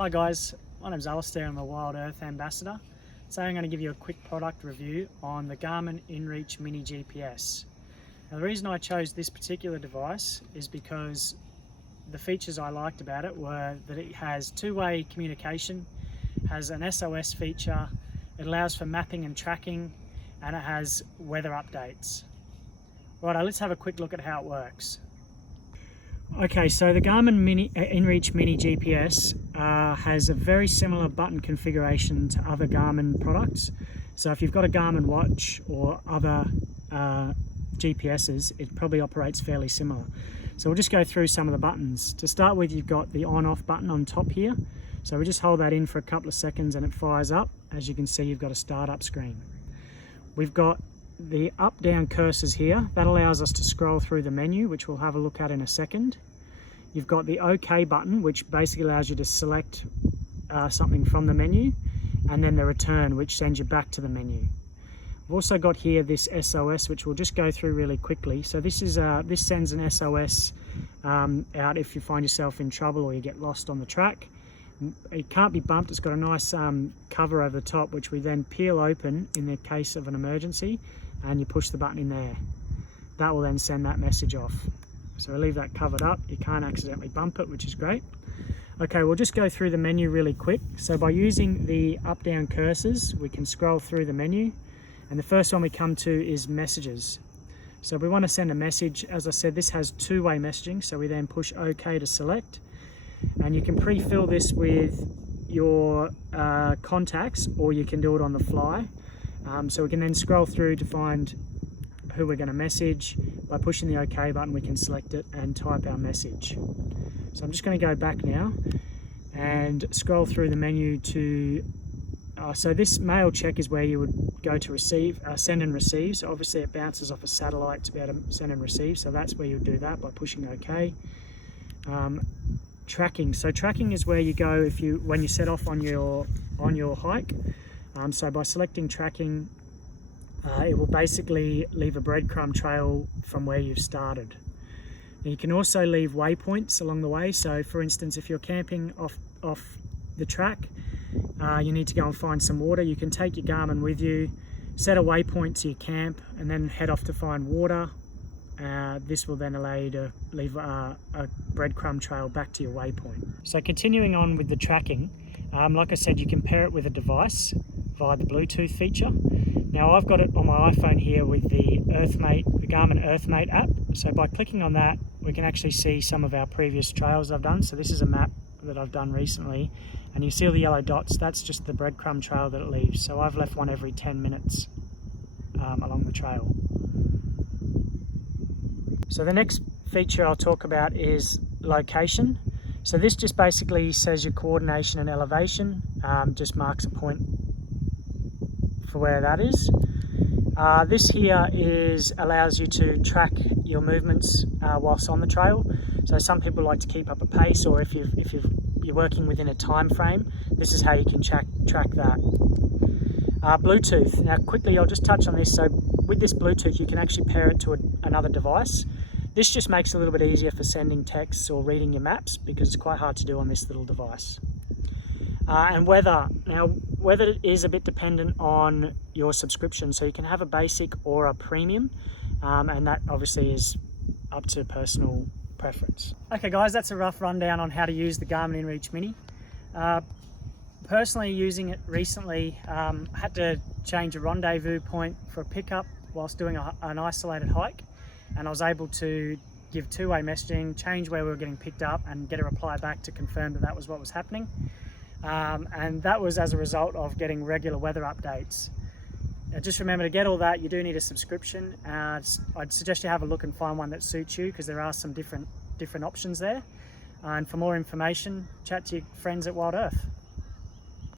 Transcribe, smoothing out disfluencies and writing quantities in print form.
Hi guys, my name's Alistair. I'm a Wild Earth Ambassador. Today I'm going to give you a quick product review on the Garmin InReach Mini GPS. Now, the reason I chose this particular device is because the features I liked about it were that it has two-way communication, has an SOS feature, it allows for mapping and tracking, and it has weather updates. Right, let's have a quick look at how it works. Okay, so the Garmin InReach Mini GPS has a very similar button configuration to other Garmin products. So if you've got a Garmin watch or other GPSs, it probably operates fairly similar. So we'll just go through some of the buttons. To start with, you've got the on-off button on top here. So we just hold that in for a couple of seconds and it fires up. As you can see, you've got a startup screen. We've got the up-down cursors here. That allows us to scroll through the menu, which we'll have a look at in a second. You've got the OK button, which basically allows you to select something from the menu, and then the return, which sends you back to the menu. We've also got here this SOS, which we'll just go through really quickly. So this sends an SOS out if you find yourself in trouble or you get lost on the track. It can't be bumped. It's got a nice cover over the top, which we then peel open in the case of an emergency, and you push the button in there. That will then send that message off. So we'll leave that covered up. You can't accidentally bump it, which is great. Okay, we'll just go through the menu really quick. So by using the up-down cursors, we can scroll through the menu. And the first one we come to is messages. So if we want to send a message, as I said, this has two-way messaging. So we then push OK to select. And you can pre-fill this with your contacts, or you can do it on the fly. So we can then scroll through to find who we're going to message. By pushing the OK button, we can select it and type our message. So I'm just going to go back now and scroll through the menu to so this mail check is where you would go to send and receive. So obviously it bounces off a satellite to be able to send and receive, so that's where you would do that, by pushing OK. Tracking. So tracking is where you go when you set off on your hike. So by selecting tracking, it will basically leave a breadcrumb trail from where you've started. Now you can also leave waypoints along the way. So for instance, if you're camping off the track, you need to go and find some water, you can take your Garmin with you, set a waypoint to your camp, and then head off to find water. This will then allow you to leave a breadcrumb trail back to your waypoint. So continuing on with the tracking, like I said, you can pair it with a device via the Bluetooth feature. Now I've got it on my iPhone here with the Garmin EarthMate app. So by clicking on that, we can actually see some of our previous trails I've done. So this is a map that I've done recently, and you see all the yellow dots, that's just the breadcrumb trail that it leaves. So I've left one every 10 minutes along the trail. So the next feature I'll talk about is location. So this just basically says your coordination and elevation, just marks a point for where that is. This here allows you to track your movements whilst on the trail. So some people like to keep up a pace, or if you're working within a time frame, this is how you can track that. Bluetooth. Now quickly, I'll just touch on this. So with this Bluetooth, you can actually pair it to another device. This just makes it a little bit easier for sending texts or reading your maps, because it's quite hard to do on this little device. And weather. Now, weather is a bit dependent on your subscription, so you can have a basic or a premium, and that obviously is up to personal preference. Okay guys, that's a rough rundown on how to use the Garmin InReach Mini. Personally using it recently, had to change a rendezvous point for a pickup whilst doing an isolated hike, and I was able to give two-way messaging, change where we were getting picked up, and get a reply back to confirm that was what was happening. And that was as a result of getting regular weather updates. Now just remember, to get all that, you do need a subscription. I'd suggest you have a look and find one that suits you, because there are some different options there. And for more information, chat to your friends at Wild Earth.